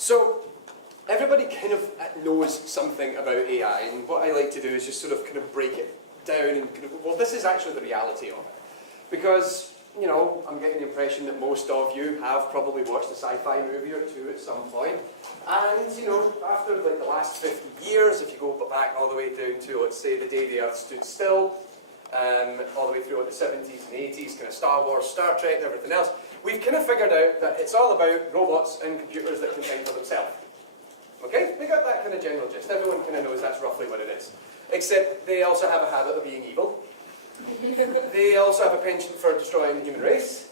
So everybody kind of knows something about AI, and what I like to do is just sort of kind of break it down and kind of, well, this is actually the reality of it. Because, you know, I'm getting the impression that most of you have probably watched a sci-fi movie or two at some point. And, you know, after like the last 50 years, if you go back all the way down to, let's say, the day the Earth stood still, all the way through the 70s and 80s, kind of Star Wars, Star Trek and everything else, we've kind of figured out that it's all about robots and computers that can think for themselves. Okay? We got that kind of general gist. Everyone kind of knows that's roughly what it is. Except they also have a habit of being evil. They also have a penchant for destroying the human race.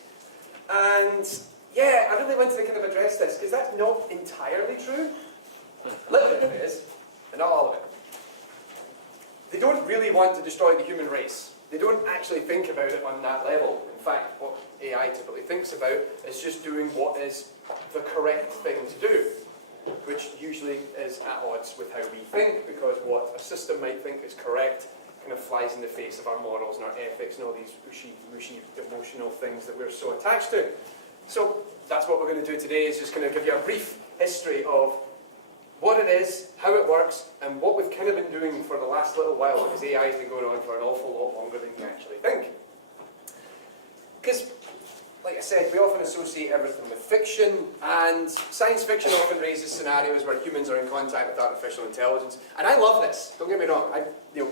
And yeah, I really wanted to kind of address this, because that's not entirely true. A little bit of it is, but not all of it. They don't really want to destroy the human race. They don't actually think about it on that level. In fact, what AI typically thinks about is just doing what is the correct thing to do, which usually is at odds with how we think, because what a system might think is correct kind of flies in the face of our morals and our ethics and all these mushy emotional things that we're so attached to. So that's what we're going to do today, is just kind of give you a brief history of what it is, how it works, and what we've kind of been doing for the last little while, because AI has been going on for an awful lot longer than you actually think. Because, like I said, we often associate everything with fiction, and science fiction often raises scenarios where humans are in contact with artificial intelligence. And I love this, don't get me wrong.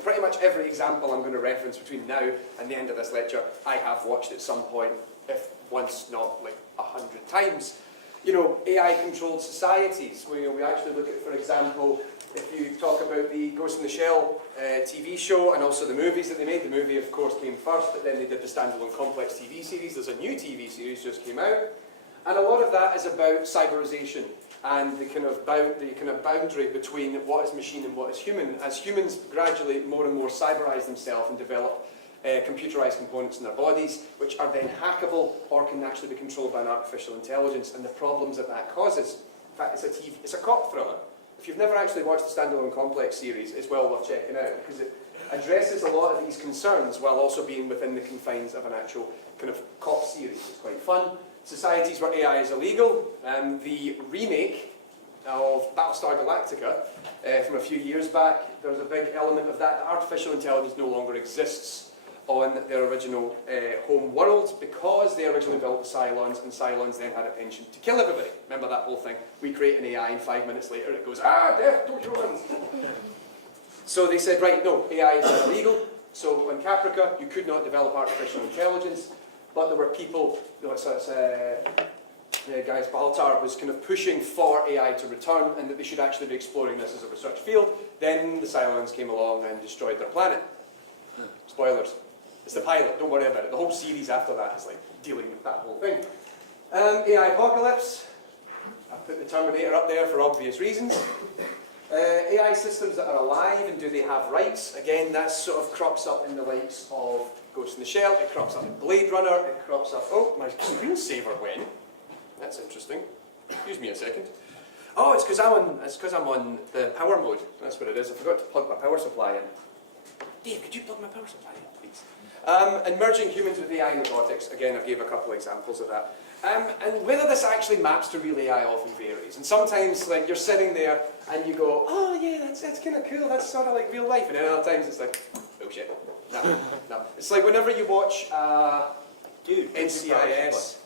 Pretty much every example I'm going to reference between now and the end of this lecture, I have watched at some point, if once not like 100 times. You know, AI-controlled societies, where we actually look at, for example, if you talk about the Ghost in the Shell TV show and also the movies that they made. The movie, of course, came first, but then they did the standalone complex TV series. There's a new TV series just came out. And a lot of that is about cyberization and the kind of boundary between what is machine and what is human. As humans gradually more and more cyberize themselves and develop computerized components in their bodies, which are then hackable or can actually be controlled by an artificial intelligence, and the problems that that causes. In fact, it's a cop thriller. If you've never actually watched the standalone complex series, it's well worth checking out, because it addresses a lot of these concerns while also being within the confines of an actual kind of cop series. It's quite fun. Societies where AI is illegal. The remake of Battlestar Galactica from a few years back, there's a big element of that. Artificial intelligence no longer exists on their original home world, because they originally built the Cylons, and Cylons then had a penchant to kill everybody. Remember that whole thing? We create an AI and 5 minutes later it goes, death to humans! So they said, right, no, AI is illegal. So on Caprica, you could not develop artificial intelligence, but there were people, guys, Baltar was kind of pushing for AI to return, and that they should actually be exploring this as a research field. Then the Cylons came along and destroyed their planet. Spoilers. It's the pilot, don't worry about it. The whole series after that is like dealing with that whole thing. AI apocalypse. I put the Terminator up there for obvious reasons. AI systems that are alive, and do they have rights? Again, that sort of crops up in the likes of Ghost in the Shell, it crops up in Blade Runner, it crops up... Oh, my screensaver went. That's interesting. Excuse me a second. Oh, it's because I'm on the power mode. That's what it is. I forgot to plug my power supply in. Dave, could you plug my power supply in, please? And merging humans with AI and robotics. Again, I gave a couple of examples of that. And whether this actually maps to real AI often varies. And sometimes, like, you're sitting there and you go, oh yeah, that's kind of cool, that's sort of like real life. And then other times it's like, bullshit. No. It's like whenever you watch NCIS.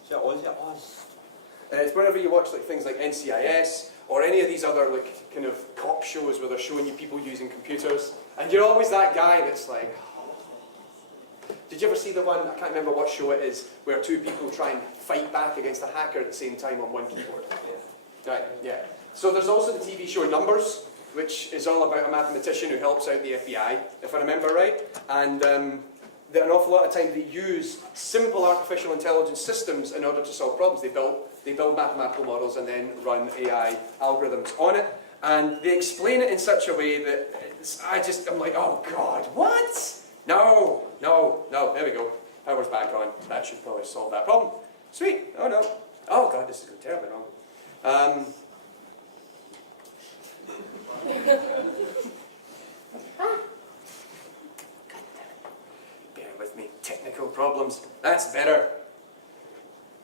It's whenever you watch like things like NCIS or any of these other like kind of cop shows where they're showing you people using computers, and you're always that guy that's like, did you ever see the one, I can't remember what show it is, where two people try and fight back against a hacker at the same time on one keyboard? Yeah. Right, yeah. So there's also the TV show Numbers, which is all about a mathematician who helps out the FBI, if I remember right. And an awful lot of time they use simple artificial intelligence systems in order to solve problems. They build mathematical models and then run AI algorithms on it. And they explain it in such a way that I'm like, oh God, what? No, there we go. Power's back on. That should probably solve that problem. Sweet, oh no. Oh God, this is going terribly wrong. Bear with me. Technical problems. That's better.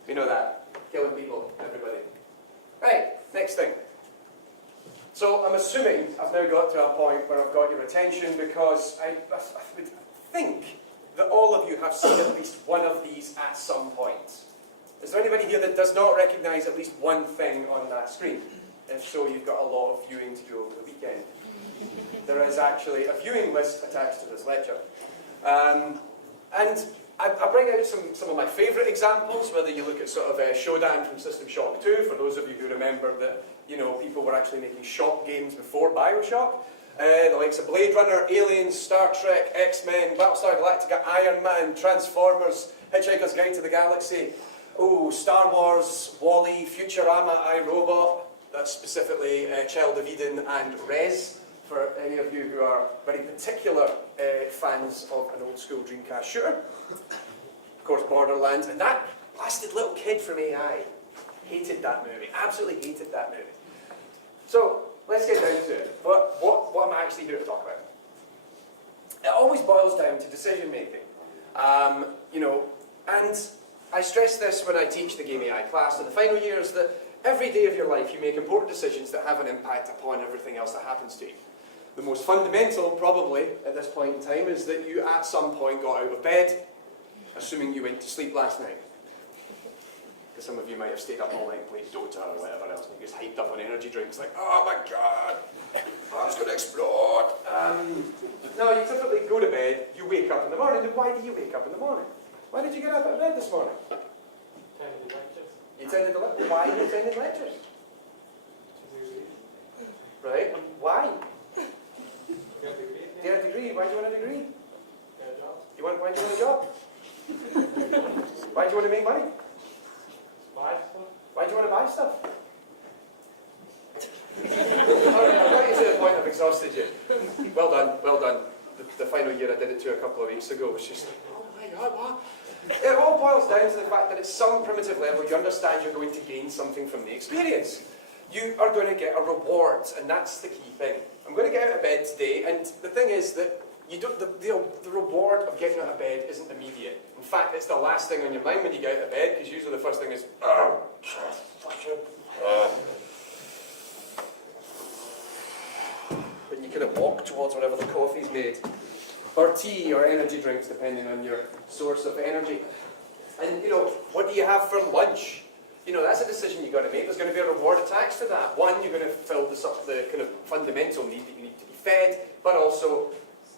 We know that. Killing people, everybody. Right, next thing. So I'm assuming I've now got to a point where I've got your attention, because I would think that all of you have seen at least one of these at some point. Is there anybody here that does not recognise at least one thing on that screen? If so, you've got a lot of viewing to do over the weekend. There is actually a viewing list attached to this lecture. And I bring out some of my favourite examples, whether you look at sort of Shodan from System Shock 2, for those of you who remember that, you know, people were actually making shock games before Bioshock. The likes of Blade Runner, Aliens, Star Trek, X-Men, Battlestar Galactica, Iron Man, Transformers, Hitchhiker's Guide to the Galaxy, Star Wars, WALL-E, Futurama, iRobot, that's specifically Child of Eden and Rez, for any of you who are very particular fans of an old school Dreamcast shooter. Of course, Borderlands, and that blasted little kid from AI hated that movie, absolutely hated that movie. So, let's get down to it. What am I actually here to talk about? It always boils down to decision making. You know, and I stress this when I teach the Game AI class in the final years, that every day of your life you make important decisions that have an impact upon everything else that happens to you. The most fundamental, probably, at this point in time, is that you at some point got out of bed, assuming you went to sleep last night. Because some of you might have stayed up all night and played Dota or whatever else, and you just hyped up on energy drinks like, oh my god, I'm just going to explode. No, you typically go to bed, you wake up in the morning, and why do you wake up in the morning? Why did you get up out of bed this morning? Attended lectures. You attended the lectures? Why you attended lectures? Right, why? Get a degree. Get a degree, why do you want a degree? Get a job. Why do you want a job? Why do you want to make money? Buy stuff. Why do you want to buy stuff? Alright, I've got you to the point I've exhausted you. Well done, well done. The final year I did it to a couple of weeks ago was just like, oh my god, what? It all boils down to the fact that at some primitive level you understand you're going to gain something from the experience. You are going to get a reward, and that's the key thing. I'm going to get out of bed today, and the thing is that you don't, the reward of getting out of bed isn't immediate. In fact, it's the last thing on your mind when you get out of bed, because usually the first thing is, when you kind of walk towards whatever the coffee's made, or tea, or energy drinks, depending on your source of energy. And, you know, what do you have for lunch? You know, that's a decision you've got to make. There's going to be a reward attached to that. One, you're going to fill the kind of fundamental need that you need to be fed, but also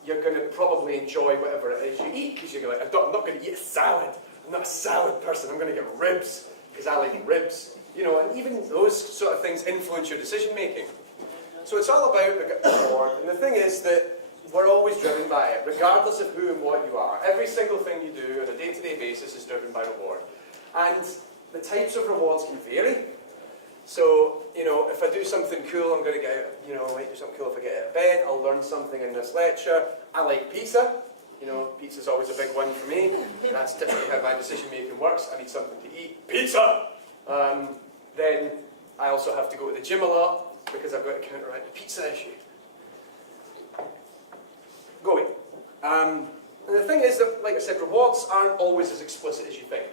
you're going to probably enjoy whatever it is you eat, because you're like, I'm not going to eat a salad. I'm not a salad person. I'm going to get ribs, because I like ribs. You know, and even those sort of things influence your decision making. So it's all about the reward. And the thing is that we're always driven by it, regardless of who and what you are. Every single thing you do on a day-to-day basis is driven by reward. And the types of rewards can vary. So, you know, if I do something cool, I'm going to get, you know, I might do something cool if I get out of bed. I'll learn something in this lecture. I like pizza. You know, pizza's always a big one for me. That's typically how my decision making works. I need something to eat. Pizza! Then I also have to go to the gym a lot, because I've got to counteract the pizza issue. Going. And the thing is that, like I said, rewards aren't always as explicit as you think.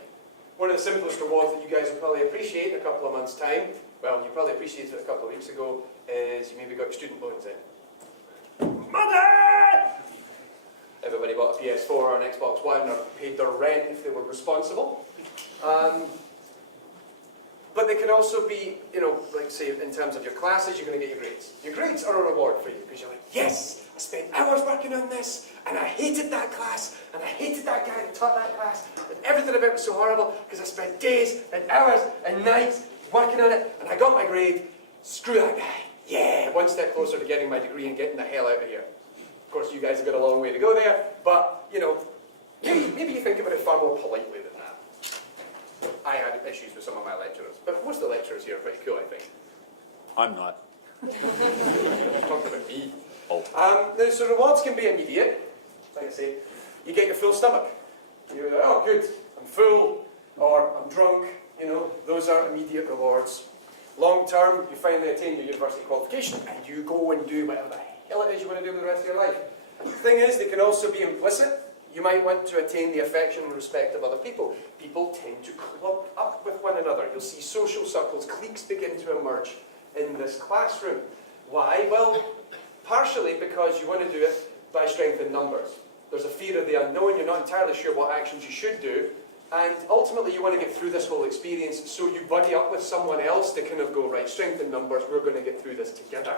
One of the simplest rewards that you guys will probably appreciate in a couple of months' time, well, you probably appreciated it a couple of weeks ago, is you maybe got your student loans in. Money! Everybody bought a PS4 or an Xbox One, or paid their rent if they were responsible. But they can also be, you know, like say in terms of your classes, you're going to get your grades. Your grades are a reward for you, because you're like, yes, I spent hours working on this, and I hated that class, and I hated that guy who taught that class, and everything about it was so horrible, because I spent days and hours and nights working on it, and I got my grade. Screw that guy. Yeah, one step closer to getting my degree and getting the hell out of here. Of course, you guys have got a long way to go there, but, you know, maybe you think about it far more politely than that. I had issues with some of my lecturers, but most of the lecturers here are pretty cool, I think. I'm not. Talking about me. Oh. Now, so rewards can be immediate. Like I say, you get your full stomach. You're like, oh good, I'm full, or I'm drunk, you know, those are immediate rewards. Long term, you finally attain your university qualification, and you go and do whatever the hell it is you want to do with the rest of your life. The thing is, they can also be implicit. You might want to attain the affection and respect of other people. People tend to clump up with one another. You'll see social circles, cliques begin to emerge in this classroom. Why? Well, partially because you want to do it by strength in numbers. There's a fear of the unknown, you're not entirely sure what actions you should do, and ultimately you want to get through this whole experience, so you buddy up with someone else to kind of go, right, strength in numbers, we're going to get through this together.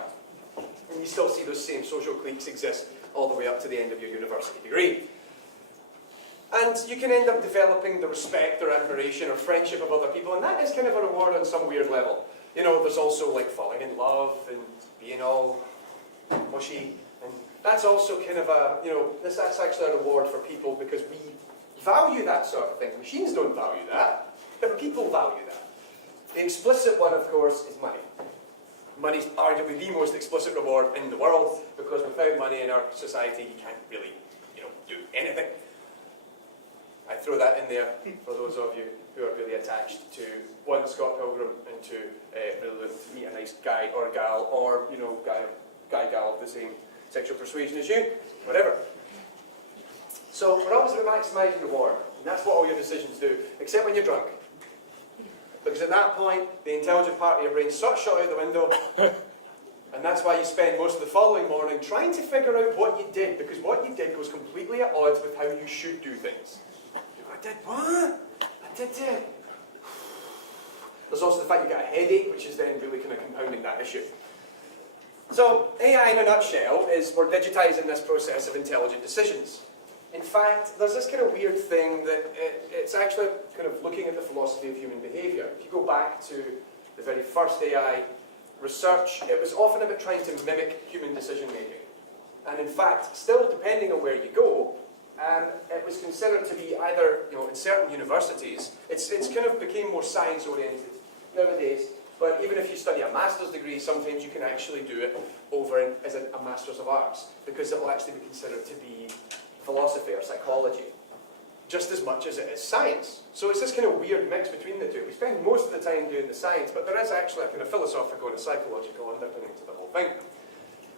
And you still see those same social cliques exist all the way up to the end of your university degree. And you can end up developing the respect or admiration or friendship of other people, and that is kind of a reward on some weird level. You know, there's also like falling in love and being all mushy, and that's also kind of a, you know, that's actually a reward for people because we value that sort of thing. Machines don't value that, but people value that. The explicit one, of course, is money. Money's arguably the most explicit reward in the world, because without money in our society, you can't really, you know, do anything. I throw that in there for those of you who are really attached to one Scott Pilgrim and to really looking to meet a nice guy or gal, or, you know, guy-gal of the same sexual persuasion as you, whatever. So we're always about maximising reward, and that's what all your decisions do, except when you're drunk. Because at that point, the intelligent part of your brain sort of shot out the window, and that's why you spend most of the following morning trying to figure out what you did, because what you did goes completely at odds with how you should do things. I did what? I did it. There's also the fact you get a headache, which is then really kind of compounding that issue. So AI in a nutshell is we're digitising this process of intelligent decisions. In fact, there's this kind of weird thing that it's actually kind of looking at the philosophy of human behaviour. If you go back to the very first AI research, it was often about trying to mimic human decision making. And in fact, still depending on where you go, it was considered to be either, you know, in certain universities, it's kind of became more science oriented nowadays, but even if you study a master's degree, sometimes you can actually do it over as a master's of arts, because it will actually be considered to be philosophy or psychology, just as much as it is science. So it's this kind of weird mix between the two. We spend most of the time doing the science, but there is actually a kind of philosophical and a psychological underpinning to the whole thing.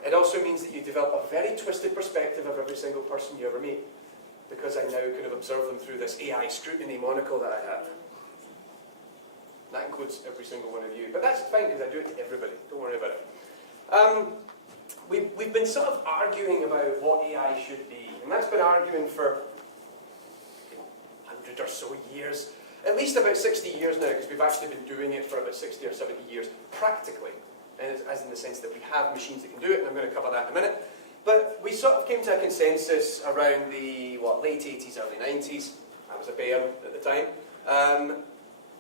It also means that you develop a very twisted perspective of every single person you ever meet, because I now kind of observe them through this AI scrutiny monocle that I have. That includes every single one of you. But that's fine, because I do it to everybody. Don't worry about it. We've been sort of arguing about what AI should be, and that's been arguing for 100 or so years. At least about 60 years now, because we've actually been doing it for about 60 or 70 years, practically. And as in the sense that we have machines that can do it, and I'm going to cover that in a minute. But we sort of came to a consensus around the, late 80s, early 90s. I was a bairn at the time.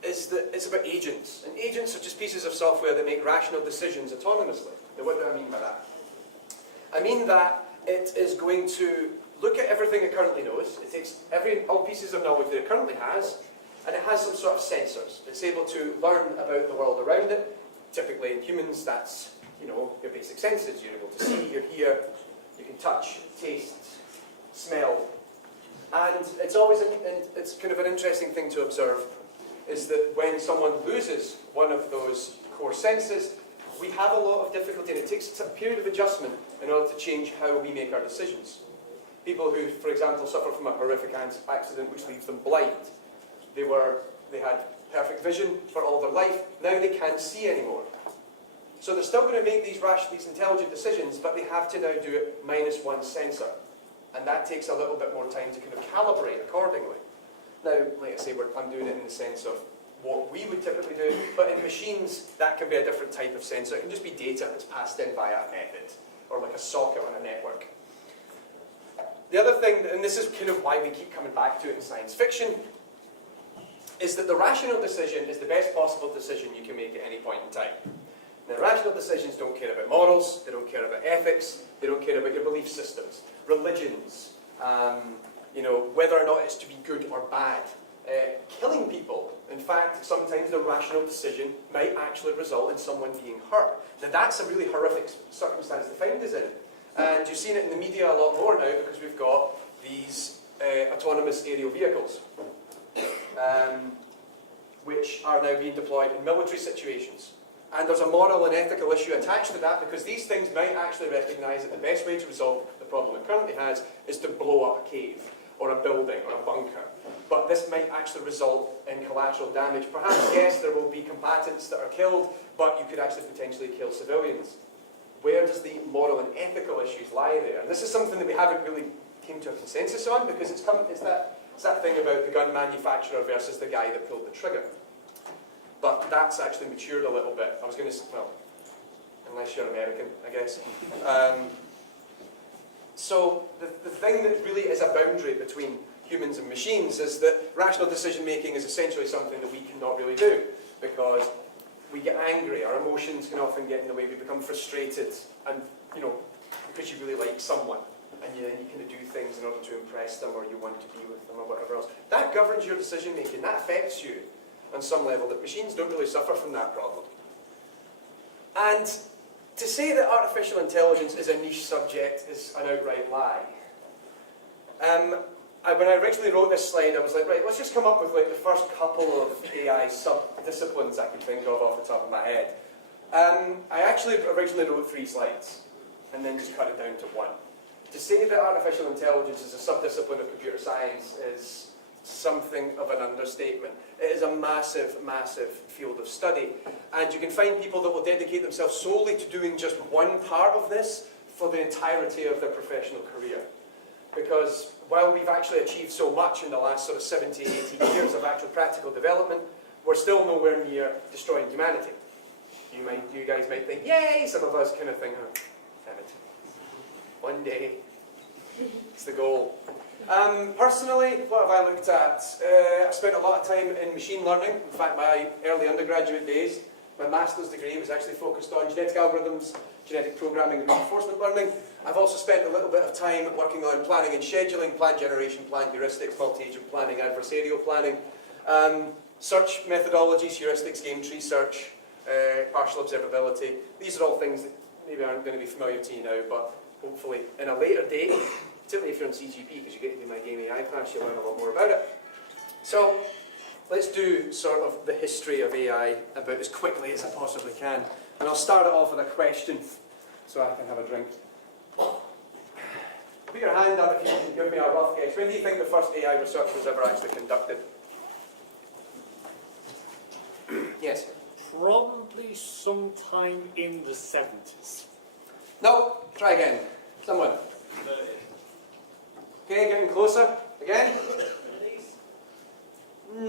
Is that it's about agents. And agents are just pieces of software that make rational decisions autonomously. Now, what do I mean by that? I mean that it is going to look at everything it currently knows. It takes all pieces of knowledge that it currently has, and it has some sort of sensors. It's able to learn about the world around it. Typically in humans, that's, you know, your basic senses. You're able to see, you hear, you can touch, taste, smell. And it's always, it's kind of an interesting thing to observe, is that when someone loses one of those core senses, we have a lot of difficulty, and it takes a period of adjustment in order to change how we make our decisions. People who, for example, suffer from a horrific accident which leaves them blind. They had perfect vision for all their life, now they can't see anymore. So they're still going to make these intelligent decisions, but they have to now do it minus one sensor. And that takes a little bit more time to kind of calibrate accordingly. Now, like I say, I'm doing it in the sense of what we would typically do, but in machines, that can be a different type of sensor. It can just be data that's passed in via a method, or like a socket on a network. The other thing, and this is kind of why we keep coming back to it in science fiction, is that the rational decision is the best possible decision you can make at any point in time. Now, rational decisions don't care about morals, they don't care about ethics, they don't care about your belief systems, religions, you know, whether or not it's to be good or bad. Killing people, in fact, sometimes the rational decision might actually result in someone being hurt. Now, that's a really horrific circumstance to find us in. And you've seen it in the media a lot more now, because we've got these autonomous aerial vehicles, which are now being deployed in military situations. And there's a moral and ethical issue attached to that, because these things might actually recognise that the best way to resolve the problem it currently has is to blow up a cave, or a building, or a bunker. But this might actually result in collateral damage. Perhaps, yes, there will be combatants that are killed, but you could actually potentially kill civilians. where does the moral and ethical issues lie there? And this is something that we haven't really came to a consensus on, because it's that thing about the gun manufacturer versus the guy that pulled the trigger. But that's actually matured a little bit. I was going to say, well, unless you're American, I guess. So the thing that really is a boundary between humans and machines is that rational decision making is essentially something that we cannot really do, because we get angry, our emotions can often get in the way, we become frustrated, and because you really like someone, and then you kind of do things in order to impress them, or you want to be with them, or whatever else. That governs your decision making, that affects you on some level, that machines don't really suffer from that problem. And to say that artificial intelligence is a niche subject is an outright lie. When I originally wrote this slide, I was like, right, let's just come up with like the first couple of AI sub-disciplines I can think of off the top of my head. I actually originally wrote 3 slides, and then just cut it down to 1. To say that artificial intelligence is a sub-discipline of computer science is something of an understatement. It is a massive, massive field of study. And you can find people that will dedicate themselves solely to doing just one part of this for the entirety of their professional career. Because while we've actually achieved so much in the last sort of 70, 80 years of actual practical development, we're still nowhere near destroying humanity. You guys might think, yay! Some of us kind of think, oh, damn it. One day, it's the goal. Personally, what have I looked at? I spent a lot of time in machine learning. In fact, my early undergraduate days, my master's degree was actually focused on genetic algorithms, genetic programming and reinforcement learning. I've also spent a little bit of time working on planning and scheduling, plan generation, plan heuristics, multi-agent planning, adversarial planning, search methodologies, heuristics, game tree search, partial observability. These are all things that maybe aren't going to be familiar to you now, but hopefully in a later date, particularly if you're on CGP, because you get to do my game AI class, you'll learn a lot more about it. So let's do sort of the history of AI about as quickly as I possibly can. And I'll start it off with a question, so I can have a drink. Put your hand up if you can give me a rough guess. When do you think the first AI research was ever actually conducted? Yes? Probably sometime in the 70s. No, try again. Someone. Okay, getting closer. Again? Was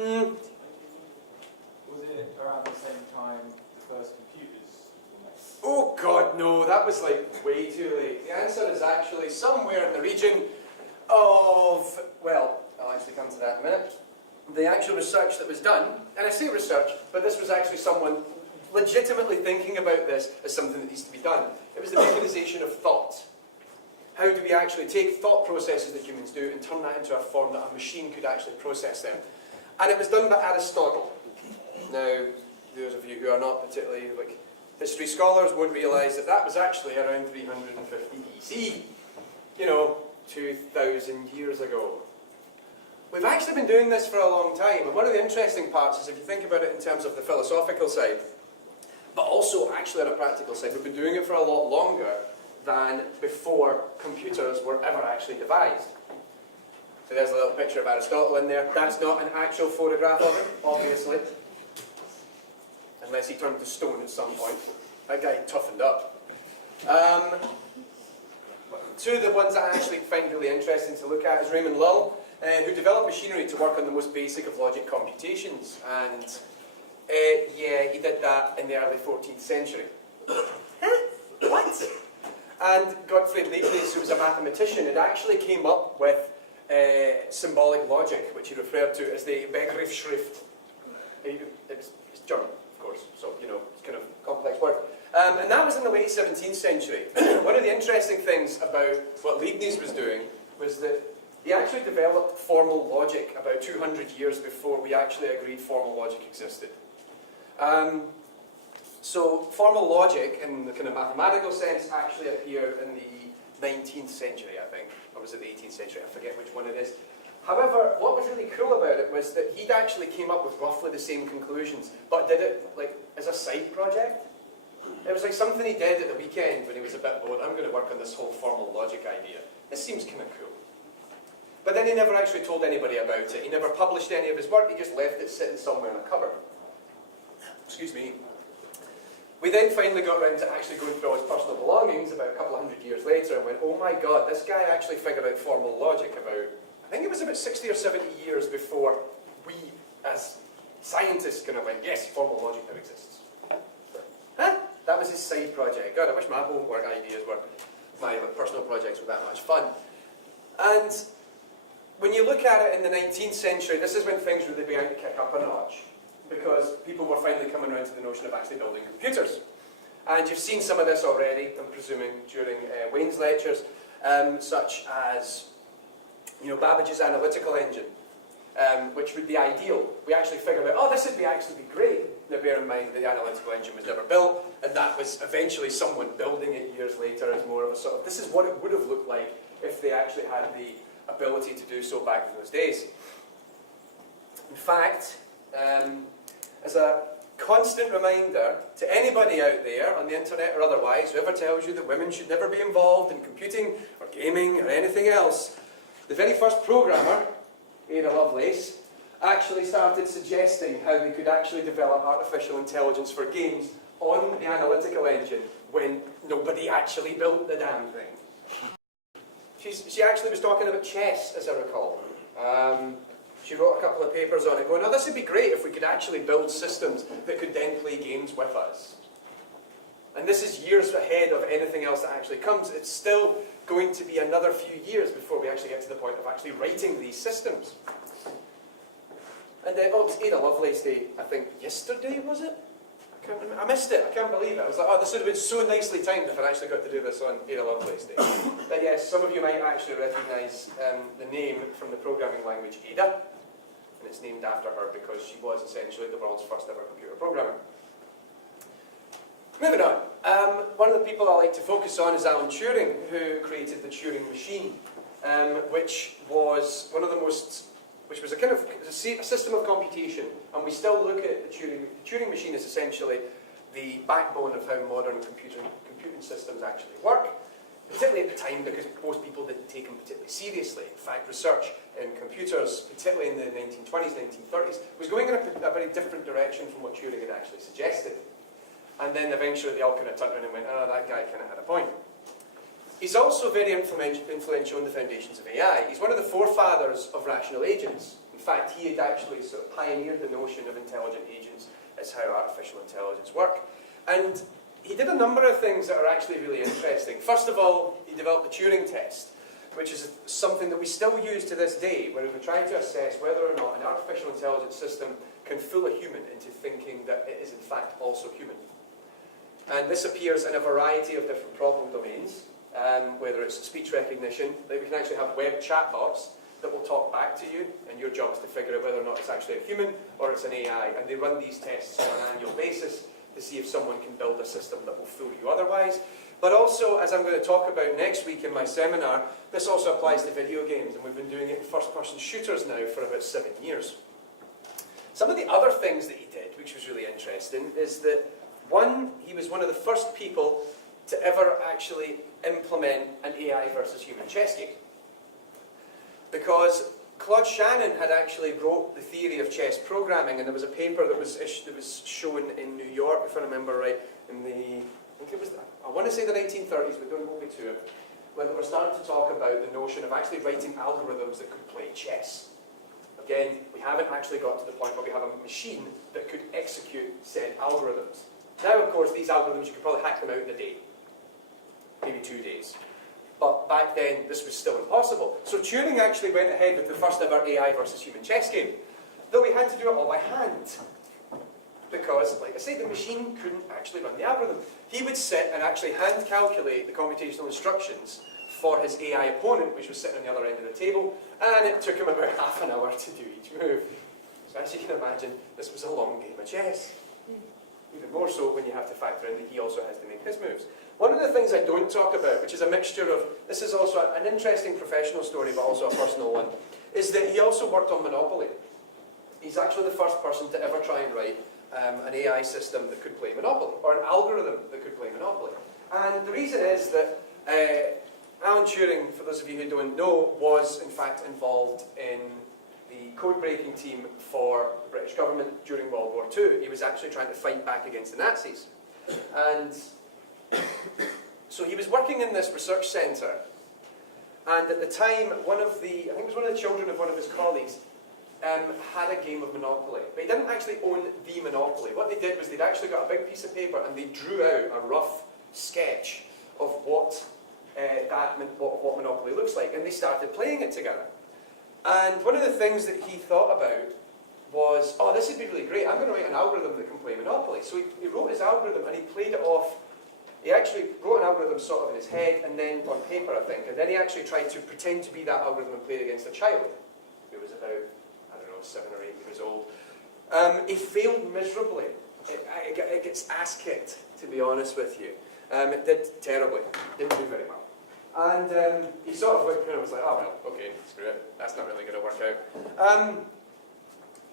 it around the same time the first computers were made? Oh God, no, that was like way too late. The answer is actually somewhere in the region of, well, I'll actually come to that in a minute. The actual research that was done, and I say research, but this was actually someone legitimately thinking about this as something that needs to be done. It was the mechanization of thought. How do we actually take thought processes that humans do and turn that into a form that a machine could actually process them? And it was done by Aristotle. Now, those of you who are not particularly history scholars won't realise that that was actually around 350 BC. 2,000 years ago. We've actually been doing this for a long time, and one of the interesting parts is if you think about it in terms of the philosophical side, but also actually on a practical side, we've been doing it for a lot longer than before computers were ever actually devised. So there's a little picture of Aristotle in there. That's not an actual photograph of him, obviously. Unless he turned to stone at some point. That guy toughened up. Two of the ones that I actually find really interesting to look at is Raymond Lull, who developed machinery to work on the most basic of logic computations. And yeah, he did that in the early 14th century. What? And Gottfried Leibniz, who was a mathematician, had actually came up with symbolic logic, which he referred to as the Begriffsschrift. It's German, of course, so, it's kind of a complex word. And that was in the late 17th century. One of the interesting things about what Leibniz was doing was that he actually developed formal logic about 200 years before we actually agreed formal logic existed. So formal logic, in the kind of mathematical sense, actually appeared in the 19th century, I think. Or was it the 18th century? I forget which one it is. However, what was really cool about it was that he'd actually came up with roughly the same conclusions, but did it as a side project. It was like something he did at the weekend when he was a bit bored. I'm going to work on this whole formal logic idea. This seems kind of cool. But then he never actually told anybody about it. He never published any of his work. He just left it sitting somewhere in a cupboard. Excuse me. We then finally got around to actually going through all his personal belongings about a couple of hundred years later and went, oh my god, this guy actually figured out formal logic about, I think it was about 60 or 70 years before we, as scientists, kind of went, yes, formal logic now exists. Huh? That was his side project. God, I wish my homework ideas were, my personal projects were that much fun. And when you look at it in the 19th century, this is when things really began to kick up a notch, because people were finally coming around to the notion of actually building computers. And you've seen some of this already, I'm presuming, during Wayne's lectures, such as, Babbage's analytical engine, which would be ideal. We actually figured out, oh, this would actually be great. Now bear in mind that the analytical engine was never built, and that was eventually someone building it years later as more of a sort of, this is what it would have looked like if they actually had the ability to do so back in those days. In fact, as a constant reminder to anybody out there on the internet or otherwise, whoever tells you that women should never be involved in computing or gaming or anything else, the very first programmer, Ada Lovelace, actually started suggesting how we could actually develop artificial intelligence for games on the analytical engine when nobody actually built the damn thing. She actually was talking about chess, as I recall. She wrote a couple of papers on it going, oh, this would be great if we could actually build systems that could then play games with us. And this is years ahead of anything else that actually comes. It's still going to be another few years before we actually get to the point of actually writing these systems. And then, oh, it was Ada Lovelace Day, I think yesterday, was it? I can't remember. I missed it, I can't believe it. I was like, oh, this would have been so nicely timed if I actually got to do this on Ada Lovelace Day. But yes, some of you might actually recognise the name from the programming language Ada. And it's named after her because she was essentially the world's first ever computer programmer. Moving on, one of the people I like to focus on is Alan Turing, who created the Turing machine, which was one of the most, which was a kind of a system of computation, and we still look at the Turing. The Turing machine is essentially the backbone of how modern computing systems actually work, particularly at the time because most people didn't take them particularly seriously. In fact, research in computers, particularly in the 1920s, 1930s, was going in a very different direction from what Turing had actually suggested. And then eventually they all kind of turned around and went, oh, that guy kind of had a point. He's also very influential in the foundations of AI. He's one of the forefathers of rational agents. In fact, he had actually sort of pioneered the notion of intelligent agents as how artificial intelligence work. And he did a number of things that are actually really interesting. First of all, he developed the Turing test, which is something that we still use to this day, where we're trying to assess whether or not an artificial intelligence system can fool a human into thinking that it is in fact also human. And this appears in a variety of different problem domains, whether it's speech recognition, like we can actually have web chatbots that will talk back to you, and your job is to figure out whether or not it's actually a human or it's an AI, and they run these tests on an annual basis to see if someone can build a system that will fool you otherwise. But also, as I'm going to talk about next week in my seminar, this also applies to video games, and we've been doing it in first-person shooters now for about 7 years. Some of the other things that he did, which was really interesting, is that he was one of the first people to ever actually implement an AI versus human chess game. Because Claude Shannon had actually wrote the theory of chess programming, and there was a paper that was shown in New York, if I remember right, in the, I want to say the 1930s, but don't hold me to it, when they were starting to talk about the notion of actually writing algorithms that could play chess. Again, we haven't actually got to the point where we have a machine that could execute said algorithms. Now, of course, these algorithms, you could probably hack them out in a day, maybe 2 days. But back then, this was still impossible. So Turing actually went ahead with the first ever AI versus human chess game, though he had to do it all by hand. Because, like I say, the machine couldn't actually run the algorithm. He would sit and actually hand calculate the computational instructions for his AI opponent, which was sitting on the other end of the table, and it took him about half an hour to do each move. So as you can imagine, this was a long game of chess. Even more so when you have to factor in that he also has to make his moves. One of the things I don't talk about, which is a mixture of, this is also an interesting professional story, but also a personal one, is that he also worked on Monopoly. He's actually the first person to ever try and write an AI system that could play Monopoly, or an algorithm that could play Monopoly. And the reason is that Alan Turing, for those of you who don't know, was in fact involved in the code-breaking team for the British government during World War II. He was actually trying to fight back against the Nazis. And so he was working in this research centre, and at the time, I think it was one of the children of one of his colleagues, had a game of Monopoly. But he didn't actually own the Monopoly. What they did was they'd actually got a big piece of paper and they drew out a rough sketch of what Monopoly looks like, and they started playing it together. And one of the things that he thought about was, oh, this would be really great, I'm going to write an algorithm that can play Monopoly. So he wrote his algorithm and he played it off. He actually wrote an algorithm sort of in his head and then on paper, I think, and then he actually tried to pretend to be that algorithm and play it against a child who was about, I don't know, 7 or 8 years old. He failed miserably. It gets ass kicked, to be honest with you. It did terribly, didn't do very well. And he sort of was like, oh well, okay, screw it, that's not really going to work out.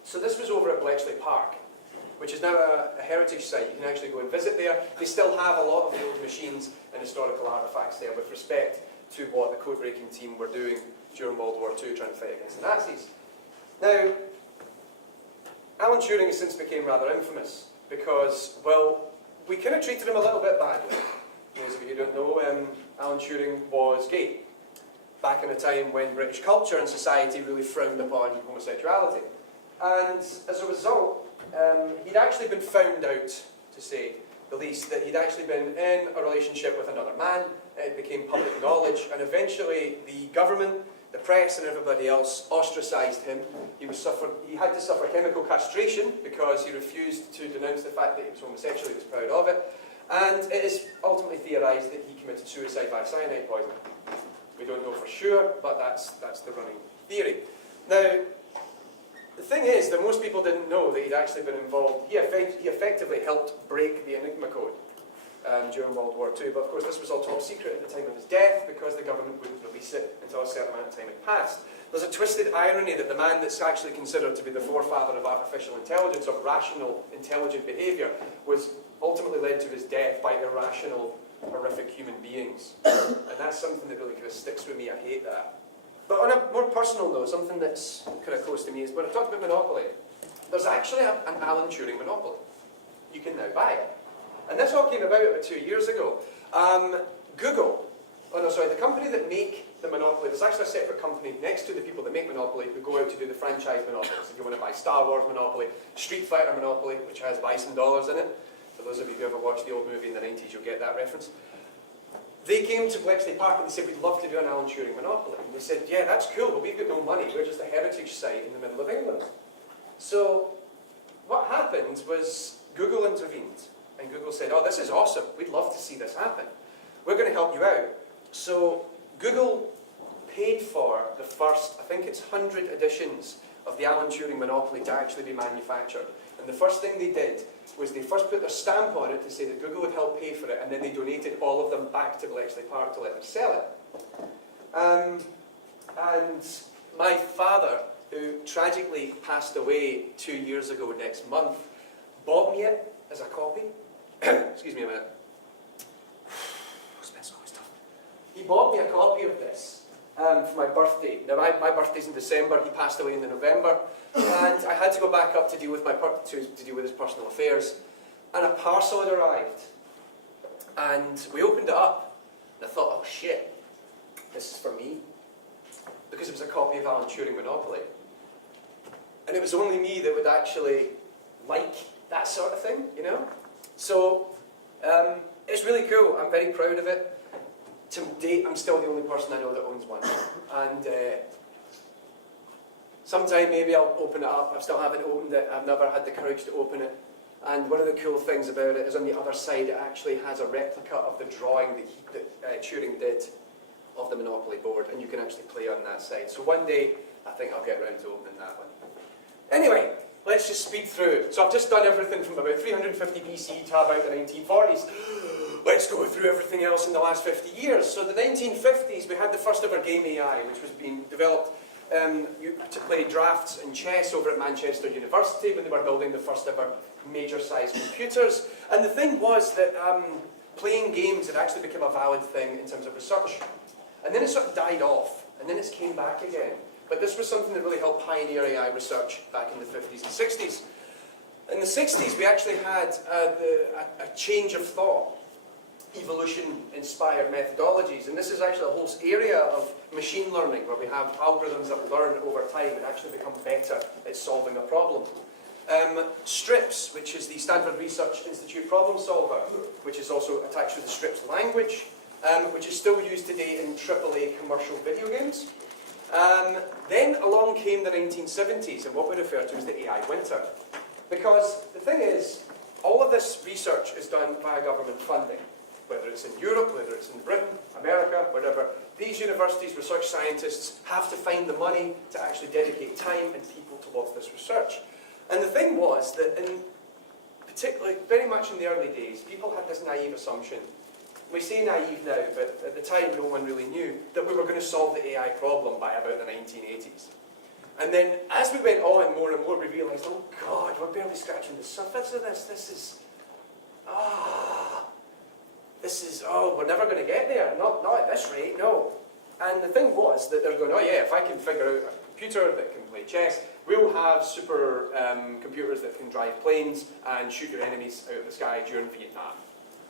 So this was over at Bletchley Park, which is now a heritage site. You can actually go and visit there. They still have a lot of the old machines and historical artefacts there with respect to what the code-breaking team were doing during World War II, trying to fight against the Nazis. Now, Alan Turing has since become rather infamous because, well, we kind of treated him a little bit badly. Those of you who don't know, Alan Turing was gay back in a time when British culture and society really frowned upon homosexuality. And as a result, he'd actually been found out, to say the least, that he'd actually been in a relationship with another man. It became public knowledge, and eventually the government, the press and everybody else ostracised him. He had to suffer chemical castration because he refused to denounce the fact that he was homosexual. He was proud of it. And it is ultimately theorised that he committed suicide by cyanide poisoning. We don't know for sure, but that's the running theory. Now, the thing is that most people didn't know that he'd actually been involved. He effectively helped break the Enigma code during World War II, but of course this was all top secret at the time of his death because the government wouldn't release it until a certain amount of time had passed. There's a twisted irony that the man that's actually considered to be the forefather of artificial intelligence, of rational, intelligent behaviour, was ultimately led to his death by irrational, horrific human beings. And that's something that really kind of sticks with me. I hate that. But on a more personal note, something that's kind of close to me is when I talk about Monopoly, there's actually an Alan Turing Monopoly. You can now buy it. And this all came about 2 years ago. The company that make the Monopoly, there's actually a separate company next to the people that make Monopoly who go out to do the franchise Monopolies. If you want to buy Star Wars Monopoly, Street Fighter Monopoly, which has bison dollars in it. For those of you who ever watched the old movie in the 90s, you'll get that reference. They came to Bletchley Park and they said, we'd love to do an Alan Turing Monopoly. And they said, yeah, that's cool, but we've got no money. We're just a heritage site in the middle of England. So what happened was Google intervened. And Google said, oh, this is awesome. We'd love to see this happen. We're going to help you out. So Google paid for the first, I think it's 100 editions of the Alan Turing Monopoly to actually be manufactured. And the first thing they did was they first put their stamp on it to say that Google would help pay for it, and then they donated all of them back to Bletchley Park to let them sell it. And my father, who tragically passed away 2 years ago next month, bought me it as a copy. Excuse me a minute. He bought me a copy of this for my birthday. Now, my birthday's in December. He passed away in November, and I had to go back up to deal with to deal with his personal affairs. And a parcel had arrived, and we opened it up, and I thought, oh shit, this is for me, because it was a copy of Alan Turing Monopoly, and it was only me that would actually like that sort of thing, you know. So it's really cool. I'm very proud of it. To date, I'm still the only person I know that owns one. And sometime maybe I'll open it up. I still haven't opened it. I've never had the courage to open it. And one of the cool things about it is on the other side it actually has a replica of the drawing that Turing did of the Monopoly board. And you can actually play on that side. So one day, I think I'll get around to opening that one. Anyway, let's just speed through. So I've just done everything from about 350 BC to about the 1940s. Let's go through everything else in the last 50 years. So the 1950s, we had the first ever game AI, which was being developed to play drafts and chess over at Manchester University when they were building the first ever major-sized computers. And the thing was that playing games had actually become a valid thing in terms of research. And then it sort of died off, and then it came back again. But this was something that really helped pioneer AI research back in the 50s and 60s. In the 60s, we actually had a change of thought, evolution-inspired methodologies, and this is actually a whole area of machine learning, where we have algorithms that learn over time and actually become better at solving a problem. STRIPS, which is the Stanford Research Institute problem solver, which is also attached to the STRIPS language, which is still used today in AAA commercial video games. Then along came the 1970s, and what we refer to as the AI winter. Because the thing is, all of this research is done via government funding. Whether it's in Europe, whether it's in Britain, America, whatever, these universities, research scientists, have to find the money to actually dedicate time and people towards this research. And the thing was that, particularly, very much in the early days, people had this naive assumption. We say naive now, but at the time no one really knew that we were going to solve the AI problem by about the 1980s. And then, as we went on more and more, we realised, oh God, we're barely scratching the surface of this. We're never going to get there. Not at this rate, no. And the thing was that they're going, oh yeah, if I can figure out a computer that can play chess, we'll have super computers that can drive planes and shoot your enemies out of the sky during Vietnam.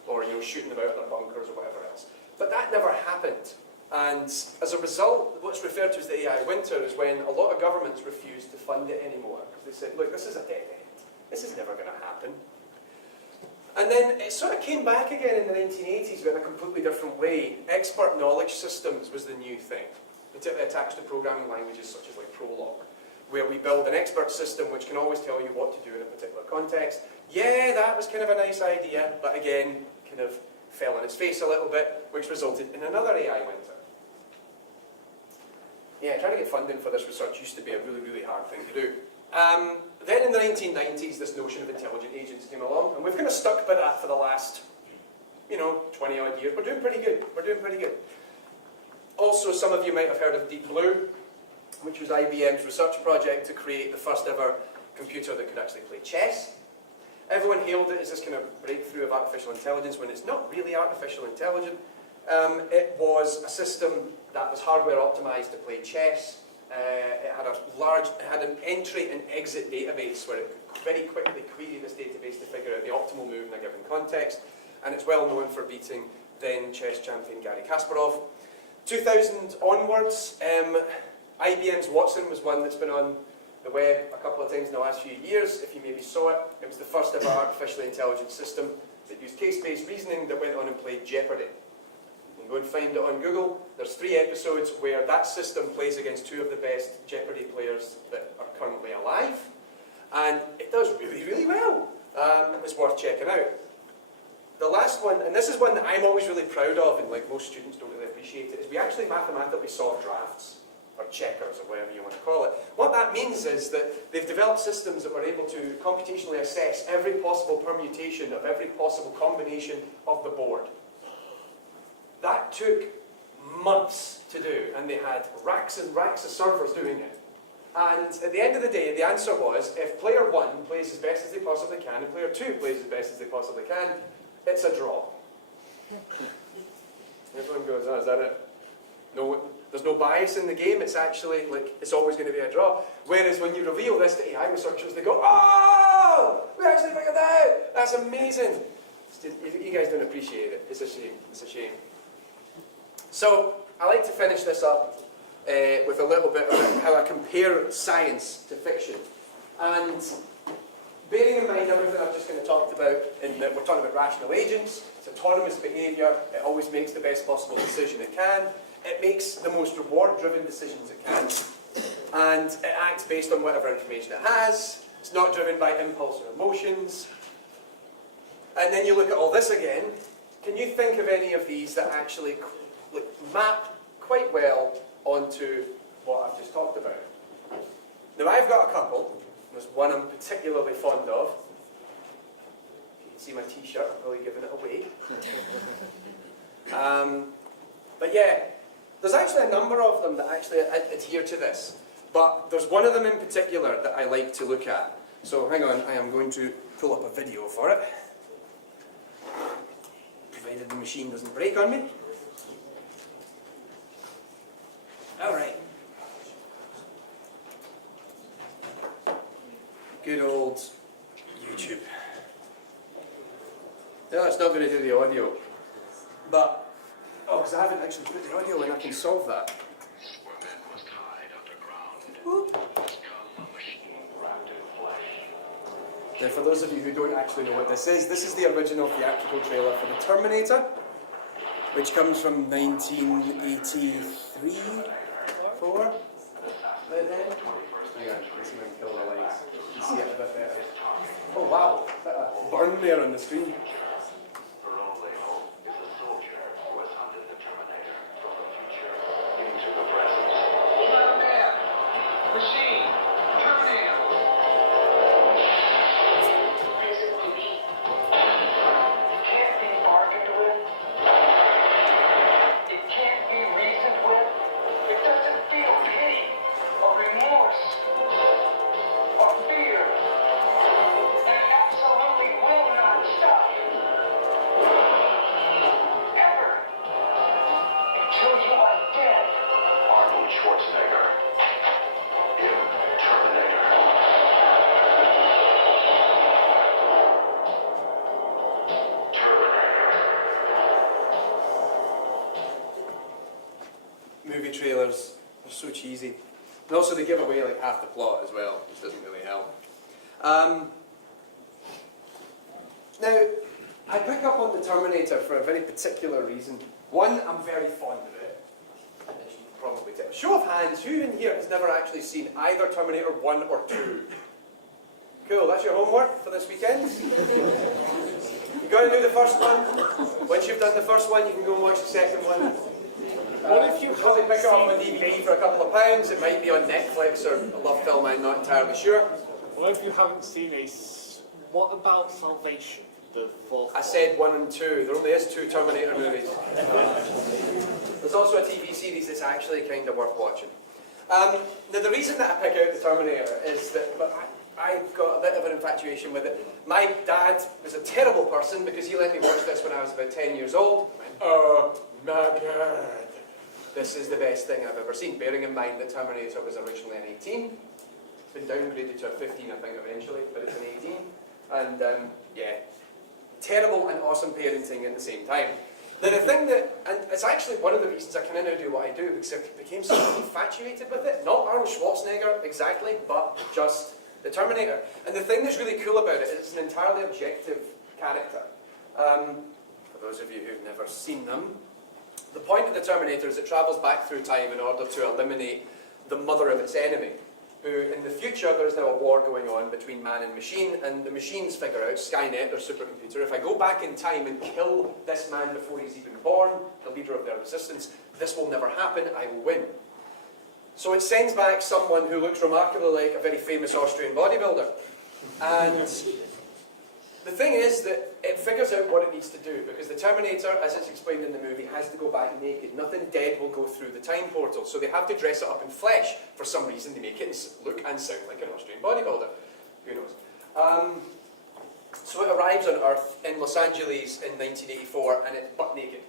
Or, shooting them out of their bunkers or whatever else. But that never happened. And as a result, what's referred to as the AI winter is when a lot of governments refused to fund it anymore. Because they said, look, this is a dead end. This is never going to happen. And then it sort of came back again in the 1980s, but in a completely different way. Expert knowledge systems was the new thing, particularly attached to programming languages such as like Prolog, where we build an expert system which can always tell you what to do in a particular context. Yeah, that was kind of a nice idea, but again, kind of fell on its face a little bit, which resulted in another AI winter. Yeah, trying to get funding for this research used to be a really, really hard thing to do. Then in the 1990s, this notion of intelligent agents came along, and we've kind of stuck by that for the last, 20 odd years. We're doing pretty good. Also, some of you might have heard of Deep Blue, which was IBM's research project to create the first ever computer that could actually play chess. Everyone hailed it as this kind of breakthrough of artificial intelligence when it's not really artificial intelligence. It was a system that was hardware optimized to play chess. It had an entry and exit database where it could very quickly query this database to figure out the optimal move in a given context. And it's well known for beating then chess champion Garry Kasparov. 2000 onwards, IBM's Watson was one that's been on the web a couple of times in the last few years. If you maybe saw it, it was the first ever artificially intelligent system that used case-based reasoning that went on and played Jeopardy. You can go and find it on Google. There's 3 episodes where that system plays against 2 of the best Jeopardy players that are currently alive. And it does really, really well. It's worth checking out. The last one, and this is one that I'm always really proud of, and like most students don't really appreciate it, is we actually mathematically solve drafts, or checkers, or whatever you want to call it. What that means is that they've developed systems that were able to computationally assess every possible permutation of every possible combination of the board. That took months to do, and they had racks and racks of servers doing it. And at the end of the day, the answer was, if player 1 plays as best as they possibly can, and player 2 plays as best as they possibly can, it's a draw. Everyone goes, oh, is that it? No, there's no bias in the game. It's actually, it's always going to be a draw. Whereas when you reveal this to AI researchers, they go, oh, we actually figured that out. That's amazing. You guys don't appreciate it. It's a shame. It's a shame. So, I like to finish this up with a little bit of how I compare science to fiction. And bearing in mind everything I've just kind of talked about, in that we're talking about rational agents, it's autonomous behaviour, it always makes the best possible decision it can, it makes the most reward-driven decisions it can, and it acts based on whatever information it has, it's not driven by impulse or emotions. And then you look at all this again, can you think of any of these that actually map quite well onto what I've just talked about? Now I've got a couple. There's one I'm particularly fond of. You can see my t-shirt, I'm probably giving it away. But yeah, there's actually a number of them that actually adhere to this. But there's one of them in particular that I like to look at. So hang on, I am going to pull up a video for it. Provided the machine doesn't break on me. Alright. Good old YouTube. No, it's not going to do the audio. But, oh, because I haven't actually put the audio in, I can solve that. Now, for those of you who don't actually know what this is the original theatrical trailer for The Terminator, which comes from 1983, 4? Right then? Hang on, let's see if I can kill the lights. You can see it a bit better. Oh wow, bit of burn there on the screen. Movie trailers are so cheesy. And also they give away like half the plot as well, which doesn't really help. Now, I pick up on The Terminator for a very particular reason. One, I'm very fond of it. As you can probably tell. Show of hands, who in here has never actually seen either Terminator 1 or 2? Cool, that's your homework for this weekend. You've got to do the first one. Once you've done the first one, you can go and watch the second one. What if you probably pick it up on DVD for a couple of pounds? It might be on Netflix or a Love Film, I'm not entirely sure. What if you haven't seen what about Salvation? The fourth I one? said 1 and 2. There only is 2 Terminator movies. There's also a TV series that's actually kind of worth watching. Now the reason that I pick out The Terminator is that I've got a bit of an infatuation with it. My dad was a terrible person because he let me watch this when I was about 10 years old. I went, oh my God. This is the best thing I've ever seen, bearing in mind that Terminator was originally an 18. It's been downgraded to a 15, I think, eventually, but it's an 18. And, yeah, terrible and awesome parenting at the same time. Now, the thing that, and it's actually one of the reasons I kind of now do what I do, because I became so infatuated with it. Not Arnold Schwarzenegger, exactly, but just the Terminator. And the thing that's really cool about it is it's an entirely objective character. For those of you who've never seen them, the point of the Terminator is it travels back through time in order to eliminate the mother of its enemy, who in the future there's now a war going on between man and machine, and the machines figure out, Skynet, their supercomputer, if I go back in time and kill this man before he's even born, the leader of their resistance, this will never happen, I will win. So it sends back someone who looks remarkably like a very famous Austrian bodybuilder. And the thing is that it figures out what it needs to do, because the Terminator, as it's explained in the movie, has to go back naked. Nothing dead will go through the time portal, so they have to dress it up in flesh. For some reason, they make it look and sound like an Austrian bodybuilder. Who knows? So it arrives on Earth in Los Angeles in 1984, and it's butt naked.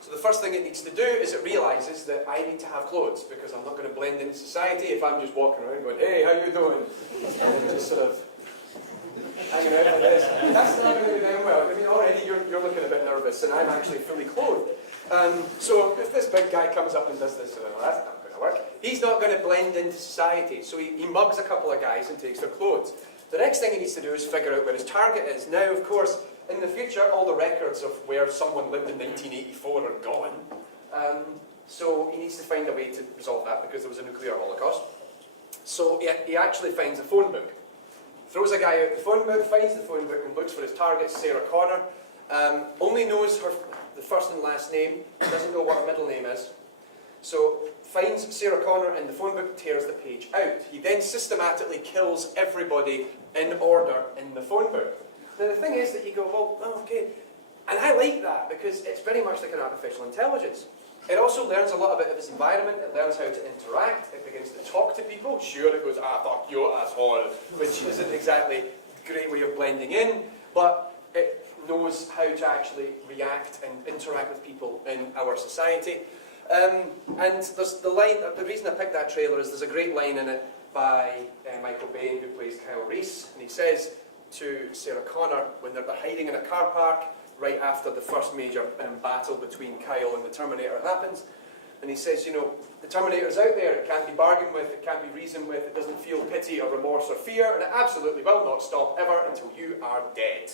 So the first thing it needs to do is it realises that I need to have clothes, because I'm not going to blend into society if I'm just walking around going, hey, how you doing? And just sort of hanging out like this. That's not going to be going well. I mean, already you're looking a bit nervous, and I'm actually fully clothed. So if this big guy comes up and does this, well, that's not going to work. He's not going to blend into society, so he mugs a couple of guys and takes their clothes. The next thing he needs to do is figure out where his target is. Now, of course, in the future, all the records of where someone lived in 1984 are gone. So he needs to find a way to resolve that, because there was a nuclear holocaust. So he actually finds a phone book. Throws a guy out the phone book, finds the phone book, and looks for his target, Sarah Connor. Only knows the first and last name, doesn't know what her middle name is. So finds Sarah Connor in the phone book, tears the page out. He then systematically kills everybody in order in the phone book. Now the thing is that you go, well, oh, okay. And I like that, because it's very much like an artificial intelligence. It also learns a lot about its environment, it learns how to interact, it begins to talk to people. Sure, it goes, fuck you, asshole, which isn't exactly a great way of blending in, but it knows how to actually react and interact with people in our society. And there's the line, the reason I picked that trailer is there's a great line in it by Michael Bain, who plays Kyle Reese, and he says, to Sarah Connor when they're hiding in a car park right after the first major battle between Kyle and the Terminator happens. And he says, you know, the Terminator's out there, it can't be bargained with, it can't be reasoned with, it doesn't feel pity or remorse or fear, and it absolutely will not stop ever until you are dead.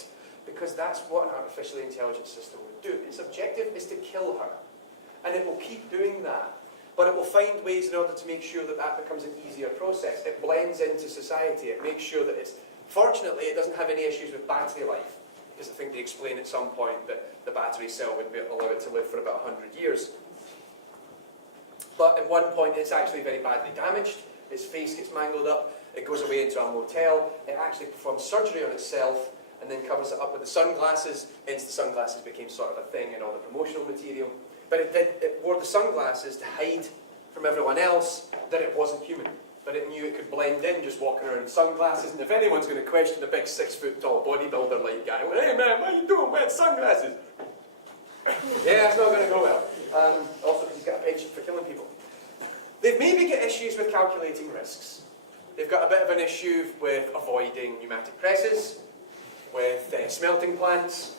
Because that's what an artificially intelligent system would do. Its objective is to kill her. And it will keep doing that. But it will find ways in order to make sure that that becomes an easier process. It blends into society. It makes sure that it's... Fortunately, it doesn't have any issues with battery life. Because I think they explain at some point that the battery cell would allow it to live for about 100 years. But at one point, it's actually very badly damaged. Its face gets mangled up. It goes away into a motel. It actually performs surgery on itself and then covers it up with the sunglasses. Hence, the sunglasses became sort of a thing in all the promotional material. But it wore the sunglasses to hide from everyone else that it wasn't human. But it knew it could blend in just walking around with sunglasses. And if anyone's going to question a big 6-foot-tall bodybuilder-like guy, well, hey man, what are you doing wearing sunglasses? Yeah, it's not going to go well. Also because he's got a penchant for killing people. They've maybe got issues with calculating risks. They've got a bit of an issue with avoiding pneumatic presses, with smelting plants,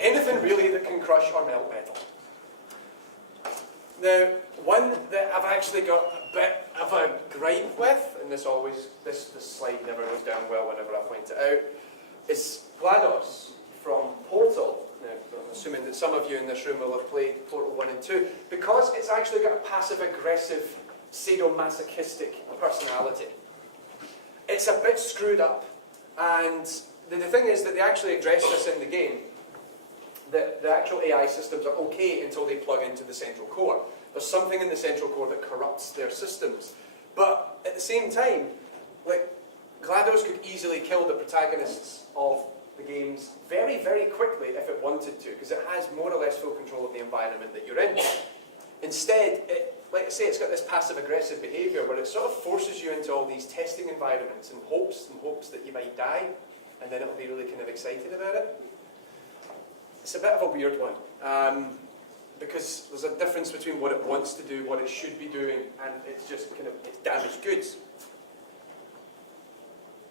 anything really that can crush or melt metal. Now, one that I've actually got a bit of a gripe with, and this slide never goes down well whenever I point it out, is GLaDOS from Portal. Now, I'm assuming that some of you in this room will have played Portal 1 and 2, because it's actually got a passive-aggressive, sadomasochistic personality. It's a bit screwed up, and the thing is that they actually address this in the game. The actual AI systems are okay until they plug into the central core. There's something in the central core that corrupts their systems. But at the same time, like, GLaDOS could easily kill the protagonists of the games very, very quickly if it wanted to, because it has more or less full control of the environment that you're in. Instead, like I say, it's got this passive-aggressive behaviour where it sort of forces you into all these testing environments in hopes that you might die, and then it'll be really kind of excited about it. It's a bit of a weird one, because there's a difference between what it wants to do, what it should be doing, and it's just kind of, it's damaged goods.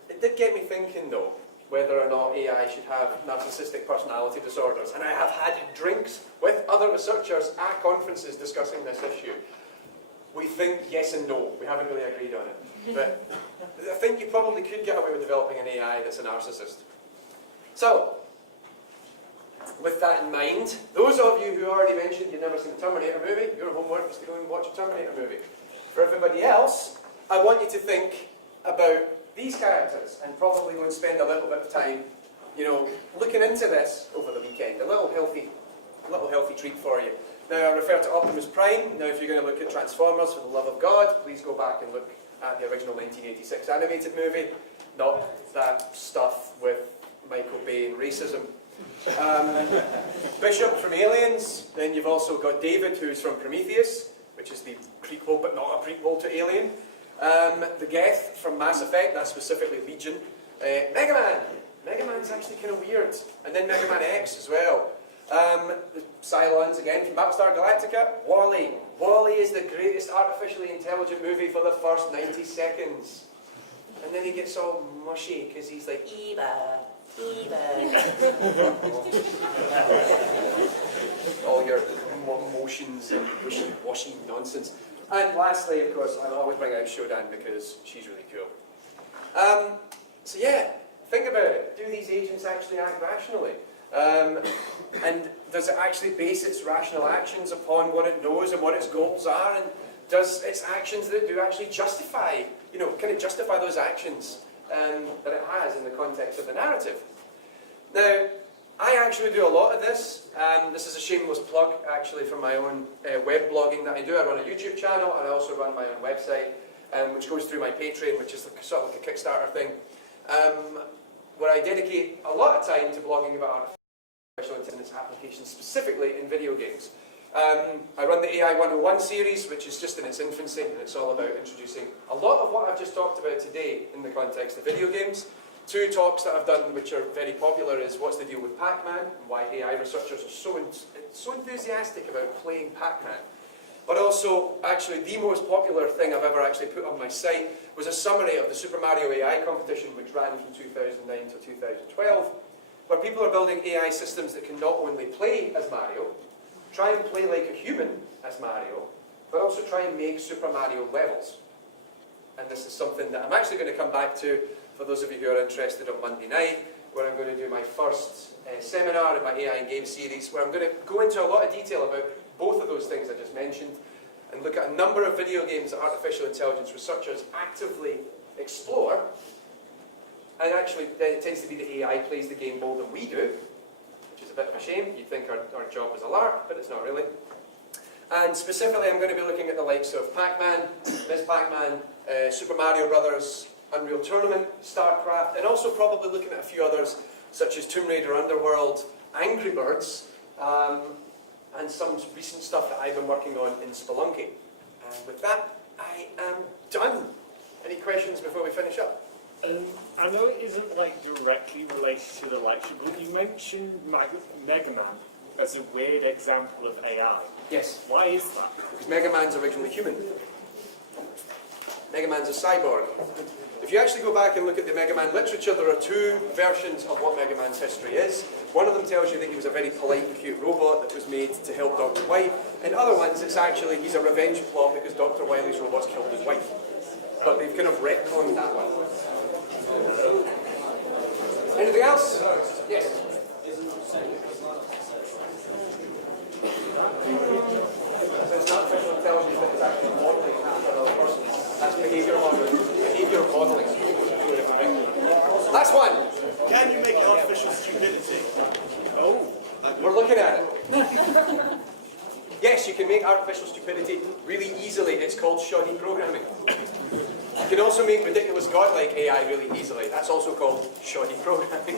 It did get me thinking though, whether or not AI should have narcissistic personality disorders, and I have had drinks with other researchers at conferences discussing this issue. We think yes and no, we haven't really agreed on it, but I think you probably could get away with developing an AI that's a narcissist. So, with that in mind, those of you who already mentioned you've never seen a Terminator movie, your homework is to go and watch a Terminator movie. For everybody else, I want you to think about these characters and probably go and spend a little bit of time, you know, looking into this over the weekend. A little healthy treat for you. Now, I refer to Optimus Prime. Now, if you're going to look at Transformers, for the love of God, please go back and look at the original 1986 animated movie, not that stuff with Michael Bay and racism. Bishop from Aliens, then you've also got David, who's from Prometheus, which is the prequel but not a prequel to Alien. The Geth from Mass Effect, that's specifically Legion. Mega Man! Mega Man's actually kind of weird. And then Mega Man X as well. The Cylons again from Battlestar Galactica. Wall-E. Wall-E is the greatest artificially intelligent movie for the first 90 seconds. And then he gets all mushy because he's like, Eva. All your motions and wishy-washy nonsense. And lastly, of course, I'll always bring out Shodan because she's really cool. So yeah, think about it. Do these agents actually act rationally? And does it actually base its rational actions upon what it knows and what its goals are? And does its actions that it do actually justify, you know, can it justify those actions that it has in the context of the narrative? Now, I actually do a lot of this. This is a shameless plug, actually, for my own web blogging that I do. I run a YouTube channel, and I also run my own website, which goes through my Patreon, which is sort of like a Kickstarter thing, where I dedicate a lot of time to blogging about artificial intelligence applications, specifically in video games. I run the AI 101 series, which is just in its infancy, and it's all about introducing a lot of what I've just talked about today in the context of video games. Two talks that I've done which are very popular is What's the Deal with Pac-Man, and why AI researchers are so enthusiastic about playing Pac-Man. but also, actually, the most popular thing I've ever actually put on my site was a summary of the Super Mario AI competition, which ran from 2009 to 2012, where people are building AI systems that can not only play as Mario, try and play like a human as Mario, but also try and make Super Mario levels. And this is something that I'm actually going to come back to for those of you who are interested on Monday night, where I'm going to do my first seminar in my AI and Game series, where I'm going to go into a lot of detail about both of those things I just mentioned, and look at a number of video games that artificial intelligence researchers actively explore. And actually, it tends to be the AI plays the game more than we do, which is a bit of a shame. You'd think our job was a lark, but it's not really. And specifically, I'm going to be looking at the likes of Pac-Man, Ms. Pac-Man, Super Mario Brothers, Unreal Tournament, StarCraft, and also probably looking at a few others, such as Tomb Raider Underworld, Angry Birds, and some recent stuff that I've been working on in Spelunky. And with that, I am done. Any questions before we finish up? I know it isn't like directly related to the lecture, but you mentioned Mega Man as a weird example of AI. Yes. Why is that? Because Mega Man's originally human. Mega Man's a cyborg. If you actually go back and look at the Mega Man literature, there are two versions of what Mega Man's history is. One of them tells you that he was a very polite and cute robot that was made to help Dr. White, and other ones it's actually he's a revenge plot because Dr. Wily's robots killed his wife. But they've kind of retconned that one. Anything else? Yes? So it's not artificial intelligence that is actually modeling after another person. That's behavior modeling. Behavior modeling. Last one. Can you make artificial stupidity? Oh, we're looking at it. Yes, you can make artificial stupidity really easily. It's called shoddy programming. You can also make ridiculous godlike AI really easily. That's also called shoddy programming.